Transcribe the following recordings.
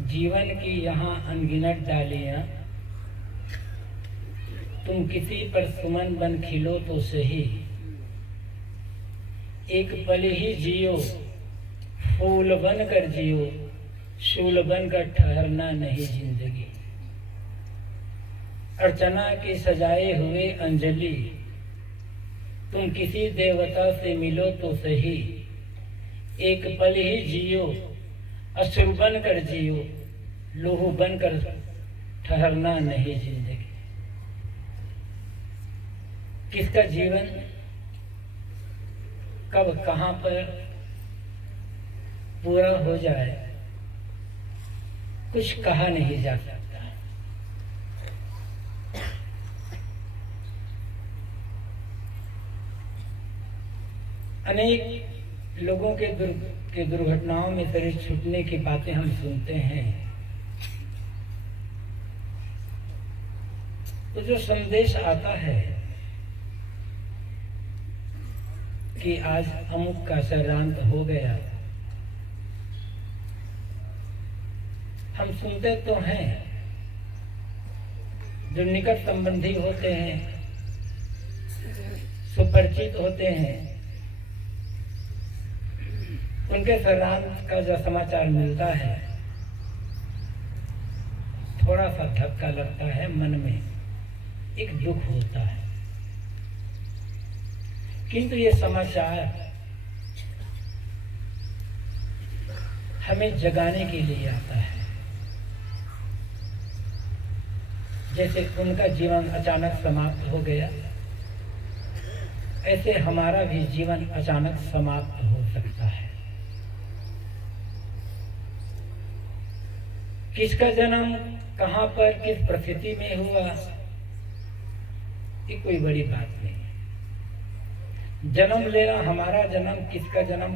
जीवन की यहाँ अनगिनत डालियाँ, तुम किसी पर सुमन बन खिलो तो सही। एक पल ही जियो, फूल बन कर जियो, शूल बन कर ठहरना नहीं जिंदगी। अर्चना की सजाए हुए अंजलि, तुम किसी देवता से मिलो तो सही। एक पल ही जियो, अश्रु बन कर जियो, लहू बन कर ठहरना नहीं जिंदगी। किसका जीवन कब कहां पर पूरा हो जाए, कुछ कहा नहीं जा सकता। अनेक लोगों के दुर्घटनाओं में शरीर छूटने की बातें हम सुनते हैं, तो जो संदेश आता है कि आज अमुक का शरीरांत हो गया, हम सुनते तो हैं। जो निकट संबंधी होते हैं, सुपरिचित होते हैं, उनके शरीरांत का जो समाचार मिलता है, थोड़ा सा धक्का लगता है, मन में एक दुख होता है। किंतु ये समाचार हमें जगाने के लिए आता है। जैसे उनका जीवन अचानक समाप्त हो गया, ऐसे हमारा भी जीवन अचानक समाप्त हो सकता है। किसका जन्म कहां पर किस परिस्थिति में हुआ, ये कोई बड़ी बात नहीं। जन्म लेना, हमारा जन्म, किसका जन्म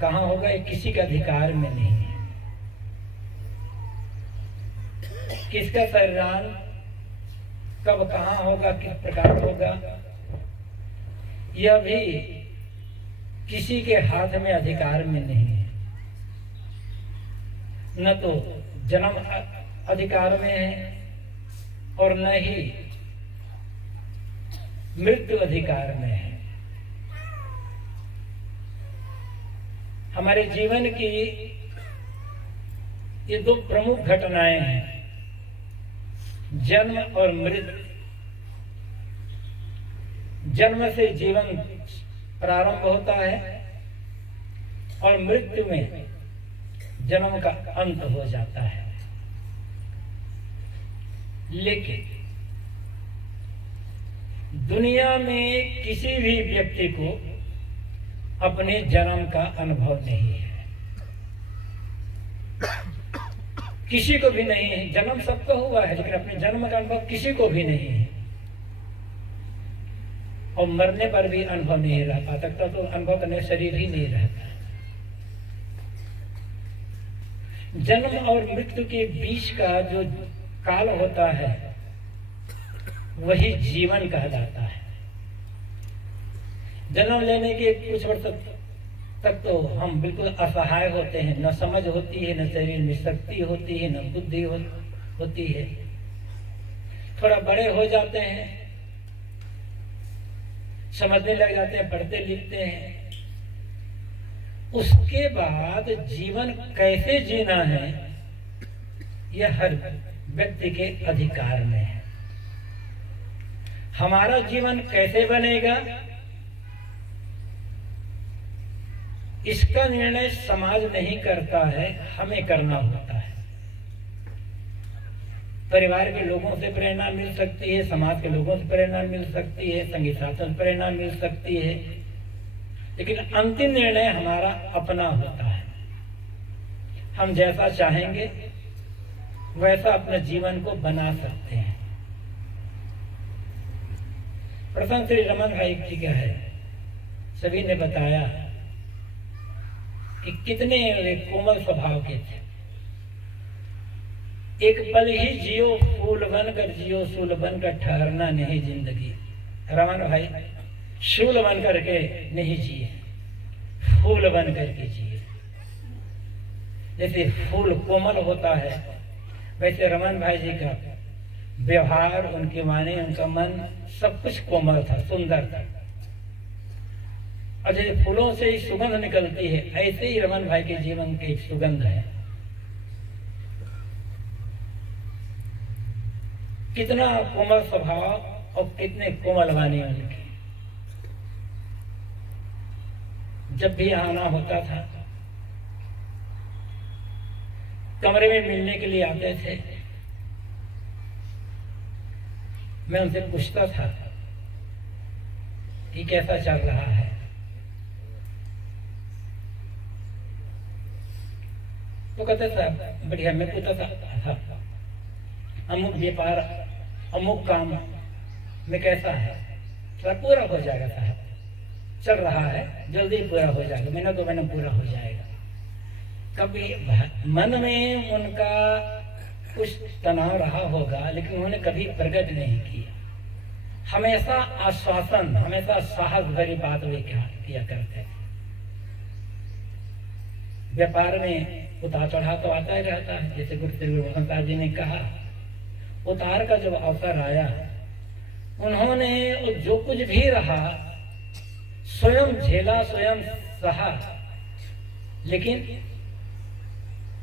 कहां होगा, ये किसी के अधिकार में नहीं है। किसका शरीरांत कब कहां होगा, किस प्रकार होगा, यह भी किसी के हाथ में अधिकार में नहीं है। न तो जन्म अधिकार में है और न ही मृत्यु अधिकार में है। हमारे जीवन की ये दो प्रमुख घटनाएं हैं, जन्म और मृत्यु। जन्म से जीवन प्रारंभ होता है और मृत्यु में जन्म का अंत हो जाता है। लेकिन दुनिया में किसी भी व्यक्ति को अपने जन्म का अनुभव नहीं है, किसी को भी नहीं है। जन्म सबको हुआ है, लेकिन अपने जन्म का अनुभव किसी को भी नहीं है। और मरने पर भी अनुभव नहीं रह पाता, तो अनुभव करने शरीर ही नहीं रहता। जन्म और मृत्यु के बीच का जो काल होता है, वही जीवन कहलाता है। जन्म लेने के कुछ वर्ष तक तो हम बिल्कुल असहाय होते हैं, न समझ होती है, न शरीर में शक्ति होती है, न बुद्धि होती है। थोड़ा बड़े हो जाते हैं, समझने लग जाते हैं, पढ़ते लिखते हैं। उसके बाद जीवन कैसे जीना है, यह हर व्यक्ति के अधिकार में है। हमारा जीवन कैसे बनेगा, इसका निर्णय समाज नहीं करता है, हमें करना होता है। परिवार के लोगों से प्रेरणा मिल सकती है, समाज के लोगों से प्रेरणा मिल सकती है, संगी साथियों से प्रेरणा मिल सकती है, लेकिन अंतिम निर्णय हमारा अपना होता है। हम जैसा चाहेंगे वैसा अपने जीवन को बना सकते हैं। प्रसन्न श्री रमन भाई जी का है, सभी ने बताया कि कितने वे कोमल स्वभाव के थे। एक पल ही जियो, फूल बनकर जियो, शूल बनकर ठहरना नहीं जिंदगी। रमन भाई शूल बन करके नहीं जिए, फूल बन करके जिए। जैसे फूल कोमल होता है, वैसे रमन भाई जी का व्यवहार, उनकी वाणी, उनका मन सब कुछ कोमल था, सुंदर था। और जैसे फूलों से ही सुगंध निकलती है, ऐसे ही रमन भाई के जीवन की एक सुगंध है। कितना कोमल स्वभाव और कितने कोमल वाणी उनकी। जब भी आना होता था, कमरे में मिलने के लिए आते थे, मैं उनसे पूछता था कि कैसा चल रहा है। तो कहते साहब बढ़िया। मैं पूछता था अमुक व्यापार, अमुक काम में कैसा है? पूरा हो जाएगा साहब, चल रहा है, जल्दी पूरा हो जाएगा, महीना 2 महीना पूरा हो जाएगा। कभी मन में उनका कुछ तनाव रहा होगा, लेकिन उन्होंने कभी प्रकट नहीं किया। हमेशा आश्वासन, हमेशा साहस भरी बात वे किया करते थे। व्यापार में उतार चढ़ाव तो आता ही रहता है, जैसे गुरु श्री गुरु गोविंद जी ने कहा। उतार का जब अवसर आया, उन्होंने जो कुछ भी रहा स्वयं झेला, स्वयं सहा, लेकिन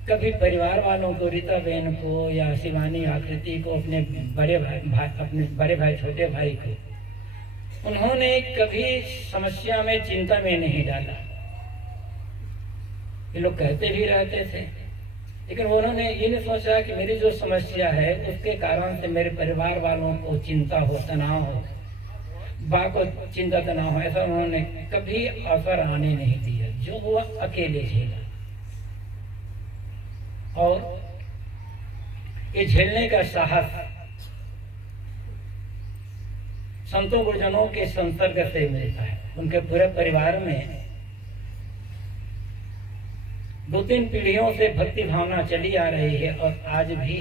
कभी परिवार वालों को, रीता बहन को या शिवानी आकृति को, अपने बड़े भाई छोटे भाई को उन्होंने कभी समस्या में, चिंता में नहीं डाला। ये लोग कहते भी रहते थे, लेकिन उन्होंने ये नहीं सोचा कि मेरी जो समस्या है उसके कारण से मेरे परिवार वालों को चिंता हो, तनाव हो, बा को चिंता तनाव हो, ऐसा उन्होंने कभी अवसर आने नहीं दिया। जो हुआ अकेले झेला। और ये झेलने का साहस संतों गुरुजनों के संसर्ग से मिलता है। उनके पूरे परिवार में 2-3 पीढ़ियों से भक्ति भावना चली आ रही है, और आज भी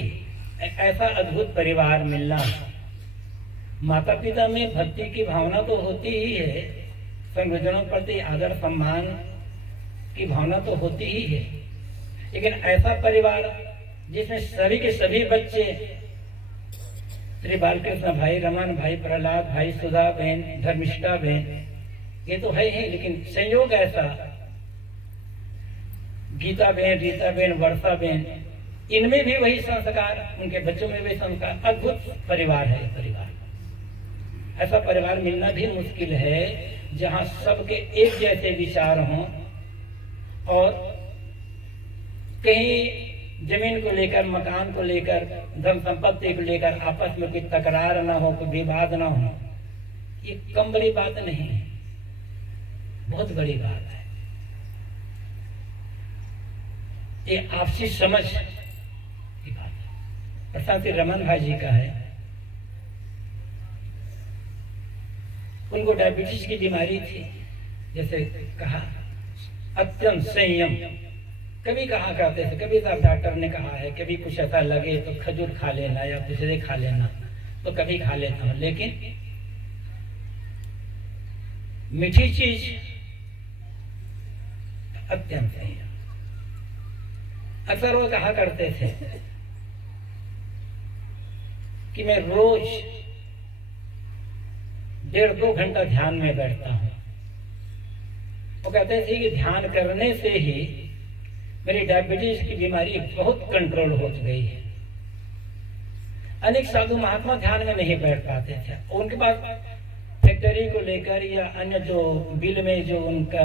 ऐसा अद्भुत परिवार मिलना। माता पिता में भक्ति की भावना तो होती ही है, गुरुजनों प्रति आदर सम्मान की भावना तो होती ही है, लेकिन ऐसा परिवार जिसमें सभी के सभी बच्चे, श्री बालकृष्ण भाई, रमन भाई, प्रहलाद भाई, सुधा बहन, धर्मिष्ठा बहन, ये तो है ही, लेकिन संयोग ऐसा, गीता बहन, रीता बहन, वर्षा बहन, इनमें भी वही संस्कार, उनके बच्चों में वही संस्कार। अद्भुत परिवार है ये परिवार। ऐसा परिवार मिलना भी मुश्किल है जहां सबके एक जैसे विचार हों, और कहीं जमीन को लेकर, मकान को लेकर, धन संपत्ति को लेकर आपस में कोई तकरार ना हो, कोई विवाद ना हो। ये कम बड़ी बात नहीं है, बहुत बड़ी बात है। ये आपसी समझ की बात है। प्रशांत रमन भाई जी का है, उनको डायबिटीज की बीमारी थी। जैसे कहा अत्यंत संयम, कभी कहा करते थे, कभी साहब डॉक्टर ने कहा है, कभी कुछ ऐसा लगे तो खजूर खा लेना या दूसरे खा लेना, तो कभी खा लेता हूं, लेकिन मीठी चीज अत्यंत संयम। अक्सर वो कहा करते थे कि मैं रोज 1.5-2 घंटा ध्यान में बैठता हूं। वो कहते थे कि ध्यान करने से ही मेरी डायबिटीज की बीमारी बहुत कंट्रोल हो गई है। अनेक साधु महात्मा ध्यान में नहीं बैठ पाते थे, उनके पास फैक्ट्री को लेकर या अन्य जो बिल में जो उनका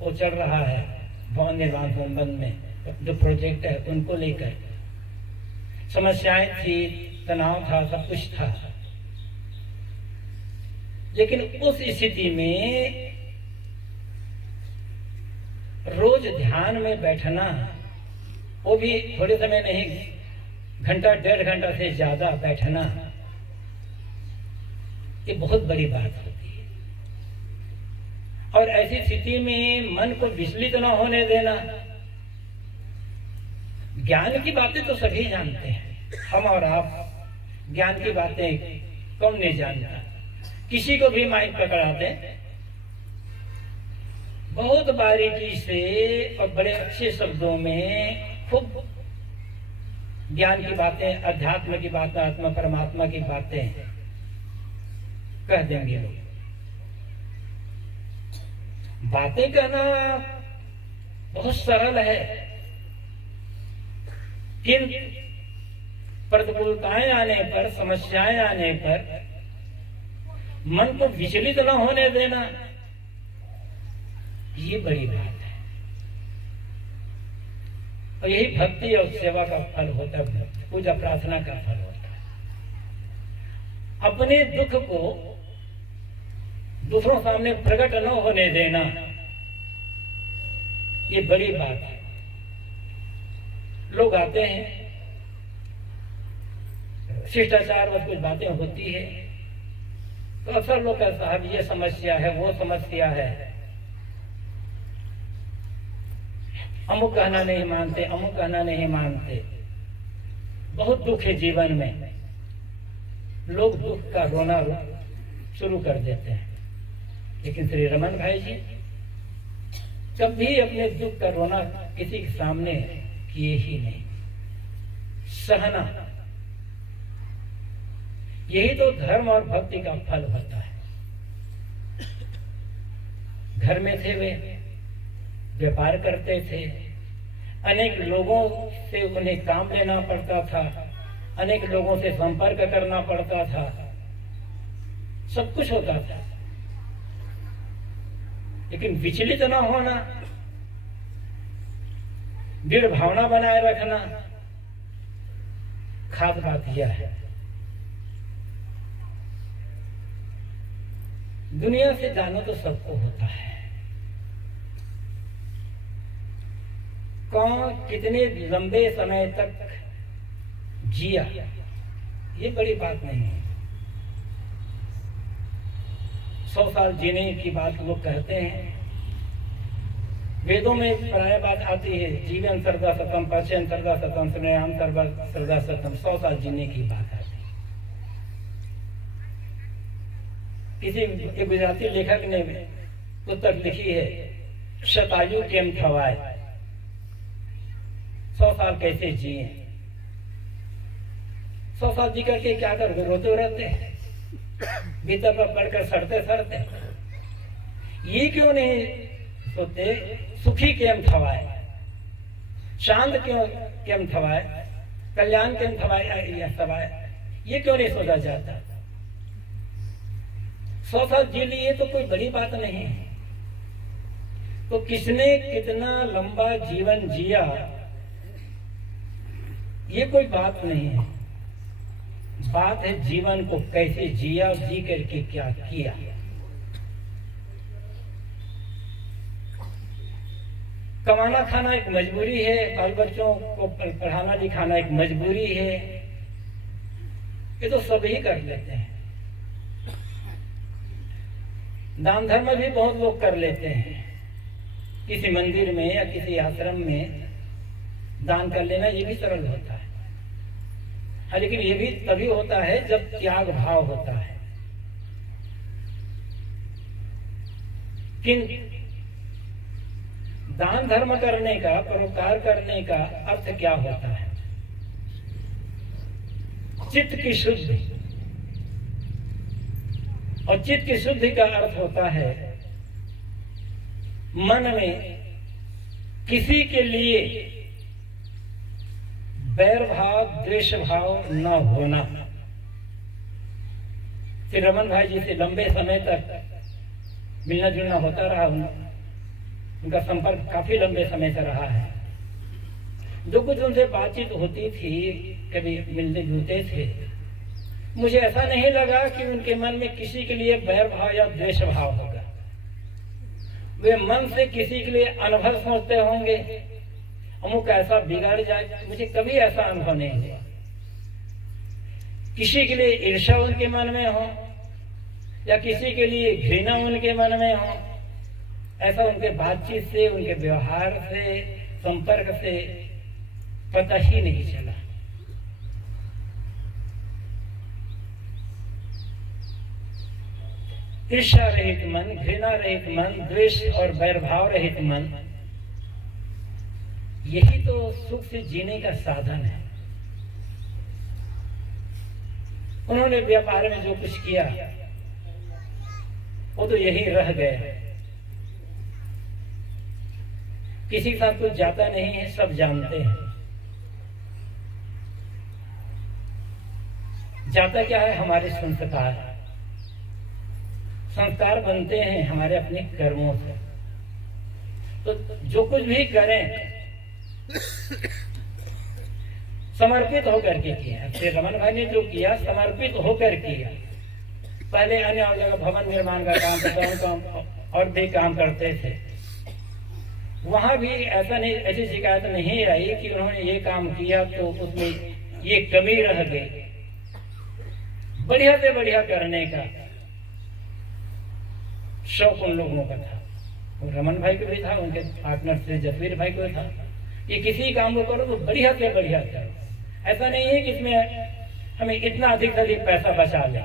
वो चल रहा है, भवन निर्माण संबंध में जो प्रोजेक्ट है, उनको लेकर समस्याएं थी, तनाव था, सब कुछ था। लेकिन उस स्थिति में रोज ध्यान में बैठना, वो भी थोड़े समय नहीं, घंटा 1.5 घंटा से ज्यादा बैठना, ये बहुत बड़ी बात होती है। और ऐसी स्थिति में मन को विचलित न होने देना। ज्ञान की बातें तो सभी जानते हैं, हम और आप ज्ञान की बातें कौन नहीं जानता। किसी को भी माइक पकड़ाते बहुत बारीकी से और बड़े अच्छे शब्दों में खूब ज्ञान की बातें, अध्यात्म की बातें, आत्मा परमात्मा की बातें कह देंगे लोग। बातें कहना बहुत सरल है, किंतु प्रतिकूलताएं आने पर, समस्याएं आने पर मन को विचलित न होने देना, ये बड़ी बात है। और यही भक्ति और सेवा का फल होता है, पूजा प्रार्थना का फल होता है। अपने दुख को दूसरों सामने प्रकट न होने देना, ये बड़ी बात है। लोग आते हैं, शिष्टाचार और कुछ बातें होती है, तो अक्सर लोग कहते साहब ये समस्या है, वो समस्या है, अमुक कहना नहीं मानते, अमुक कहना नहीं मानते। बहुत दुख है जीवन में, लोग दुख का रोना शुरू कर देते हैं। लेकिन श्री रमन भाई जी कभी अपने दुख का रोना किसी के सामने किए ही नहीं। सहना, यही तो धर्म और भक्ति का फल होता है। घर में थे वे, व्यापार करते थे, अनेक लोगों से उन्हें काम लेना पड़ता था, अनेक लोगों से संपर्क करना पड़ता था, सब कुछ होता था, लेकिन विचलित न होना, दृढ़ भावना बनाए रखना, खास बात यह है। दुनिया से जानो तो सबको होता है, कौन कितने लंबे समय तक जिया, ये बड़ी बात नहीं है। 100 साल जीने की बात लोग कहते हैं, वेदों में प्राय बात आती है, जीवन सर्दा शतम, पश्चिम सर्दा शतम, स्नेहम सर्दा शतम, 100 साल जीने की बात आती है। किसी एक गुजराती लेखक ने पुस्तक लिखी है, शतायु केम थवाय, 100 साल कैसे जिए। 100 साल जी करके क्या कर रोते रहते हैं, भीतर पर पढ़कर सड़ते सड़ते, ये क्यों नहीं सोते सुखी केम थवाए, शांत क्यों केम थवाए, कल्याण केम थवाए, ये क्यों नहीं सोचा जाता। 100 साल जी लिए तो कोई बड़ी बात नहीं है। तो किसने कितना लंबा जीवन जिया, ये कोई बात नहीं है। बात है जीवन को कैसे जिया, जी करके क्या किया। कमाना खाना एक मजबूरी है, बाल बच्चों को पढ़ाना लिखाना एक मजबूरी है, ये तो सभी कर लेते हैं। दान धर्म भी बहुत लोग कर लेते हैं, किसी मंदिर में या किसी आश्रम में दान कर लेना ये भी सरल होता है। हाँ, लेकिन ये भी तभी होता है जब त्याग भाव होता है। किंतु दान धर्म करने का, परोपकार करने का अर्थ क्या होता है? चित्त की शुद्धि, और चित्त की शुद्धि का अर्थ होता है मन में किसी के लिए बैर भाव, द्वेष भाव न होना। श्री रमन भाई जी से लंबे समय तक मिलना जुलना होता रहा, उनका संपर्क काफी लंबे समय से रहा है। जो कुछ उनसे बातचीत होती थी, कभी मिलते जुलते थे, मुझे ऐसा नहीं लगा कि उनके मन में किसी के लिए बैर भाव या द्वेष भाव होगा। वे मन से किसी के लिए अनभर सोचते होंगे, अमुक ऐसा बिगाड़ जाए, मुझे कभी ऐसा अनुभव नहीं हुआ। किसी के लिए ईर्ष्या उनके मन में हो या किसी के लिए घृणा उनके मन में हो, ऐसा उनके बातचीत से, उनके व्यवहार से, संपर्क से पता ही नहीं चला। ईर्ष्या रहित मन, घृणा रहित मन, द्वेष और वैरभाव रहित मन, यही तो सुख से जीने का साधन है। उन्होंने व्यापार में जो कुछ किया वो तो यही रह गए। किसी के साथ कुछ जाता नहीं है, सब जानते हैं। जाता क्या है? हमारे संस्कार। संस्कार बनते हैं हमारे अपने कर्मों से। तो जो कुछ भी करें समर्पित होकर के किया। श्री रमन भाई ने जो किया समर्पित होकर किया। पहले अन्य और जगह भवन निर्माण का काम और भी काम करते थे, वहां भी ऐसा नहीं, ऐसी शिकायत नहीं आई कि उन्होंने ये काम किया तो उसमें ये कमी रह गई। बढ़िया से बढ़िया करने का शौक उन लोगों का था। वो रमन भाई को भी था, उनके पार्टनर से जसवीर भाई को था। ये किसी काम को करो तो बढ़िया से बढ़िया करो। ऐसा नहीं है कि इसमें हमें इतना अधिक से अधिक पैसा बचा ले।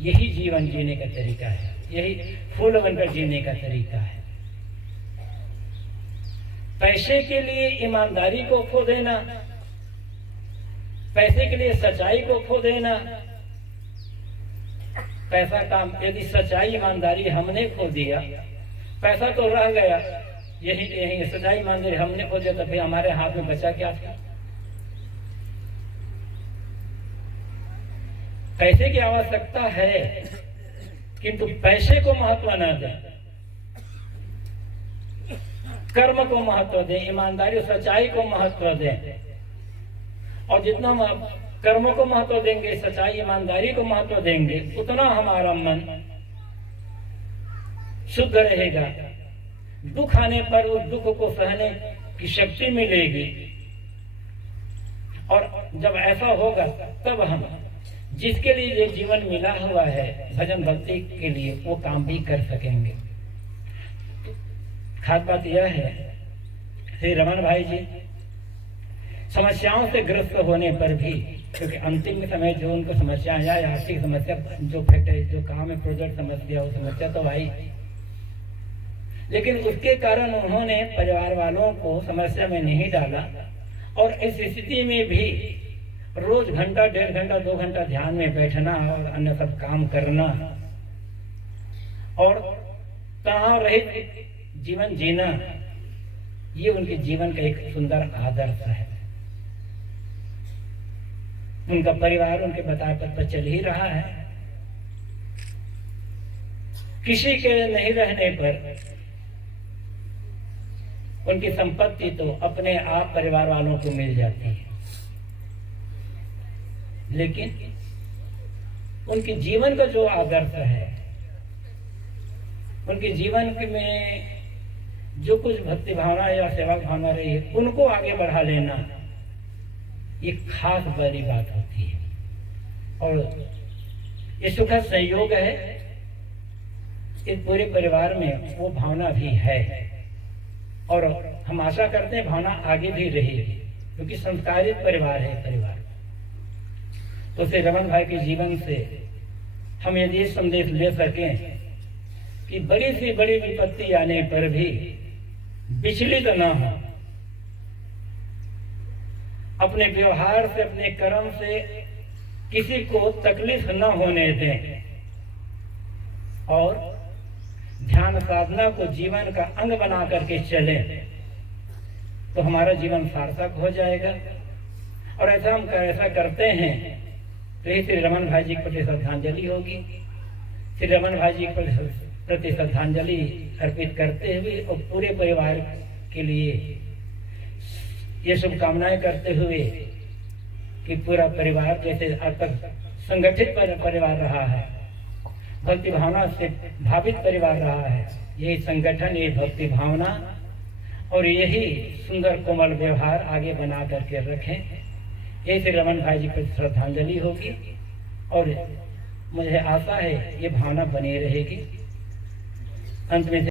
यही जीवन जीने का तरीका है, यही फूल बनकर जीने का तरीका है। पैसे के लिए ईमानदारी को खो देना, पैसे के लिए सच्चाई को खो देना। पैसा काम, यदि सच्चाई ईमानदारी हमने खो दिया, पैसा तो रह गया, यही सच्चाई ईमानदारी हमने खो दिया, तो फिर हमारे हाथ में बचा क्या था? पैसे की आवश्यकता है, किंतु पैसे को महत्व न दें, कर्म को महत्व दें, ईमानदारी और सच्चाई को महत्व दें। और जितना कर्मों को महत्व देंगे, सच्चाई ईमानदारी को महत्व देंगे, उतना हमारा मन शुद्ध रहेगा। दुख आने पर उस दुख को सहने की शक्ति मिलेगी। और जब ऐसा होगा तब हम जिसके लिए ये जीवन मिला हुआ है भजन भक्ति के लिए, वो काम भी कर सकेंगे। खास बात यह है, श्री रमन भाई जी समस्याओं से ग्रस्त होने पर भी, क्योंकि अंतिम समय जो उनको समस्या आई, आर्थिक समस्या, जो फैक्ट्री, जो काम में प्रोजेक्ट समस्या, वो समस्या तो आई, लेकिन उसके कारण उन्होंने परिवार वालों को समस्या में नहीं डाला। और इस स्थिति में भी रोज घंटा, 1.5 घंटा, 2 घंटा ध्यान में बैठना और अन्य सब काम करना और तनाव रहित जीवन जीना, ये उनके जीवन का एक सुंदर आदर्श है। उनका परिवार उनके बताए पथ पर चल ही रहा है। किसी के नहीं रहने पर उनकी संपत्ति तो अपने आप परिवार वालों को मिल जाती है, लेकिन उनके जीवन का जो आदर्श है, उनके जीवन में जो कुछ भक्ति भावना या सेवा भावना रही है, उनको आगे बढ़ा लेना, ये खास बड़ी बात होती है। और ये सुखद संयोग है, इस पूरे परिवार में वो भावना भी है। और हम आशा करते हैं भावना आगे भी रहेगी, क्योंकि संस्कारित परिवार है परिवार। तो श्री रमन भाई के जीवन से हम यदि ये संदेश ले सकें कि बड़ी से बड़ी विपत्ति आने पर भी विचलित न हो, अपने व्यवहार से, अपने कर्म से किसी को तकलीफ न होने दें और ध्यान साधना को जीवन का अंग बना करके चले, तो हमारा जीवन सार्थक हो जाएगा। और ऐसा हम ऐसा करते हैं तो ये श्री रमन भाई जी के प्रति श्रद्धांजलि होगी। श्री रमन भाई जी के प्रति श्रद्धांजलि अर्पित करते हुए और पूरे परिवार के लिए ये शुभकामनाएं करते हुए कि पूरा परिवार जैसे आज तक संगठित परिवार रहा है, भक्ति भावना से भावित परिवार रहा है, यही संगठन, यही भक्ति भावना और यही सुंदर कोमल व्यवहार आगे बना करके रखें। ये श्री रमन भाई जी पर श्रद्धांजलि होगी और मुझे आशा है ये भावना बनी रहेगी। अंत में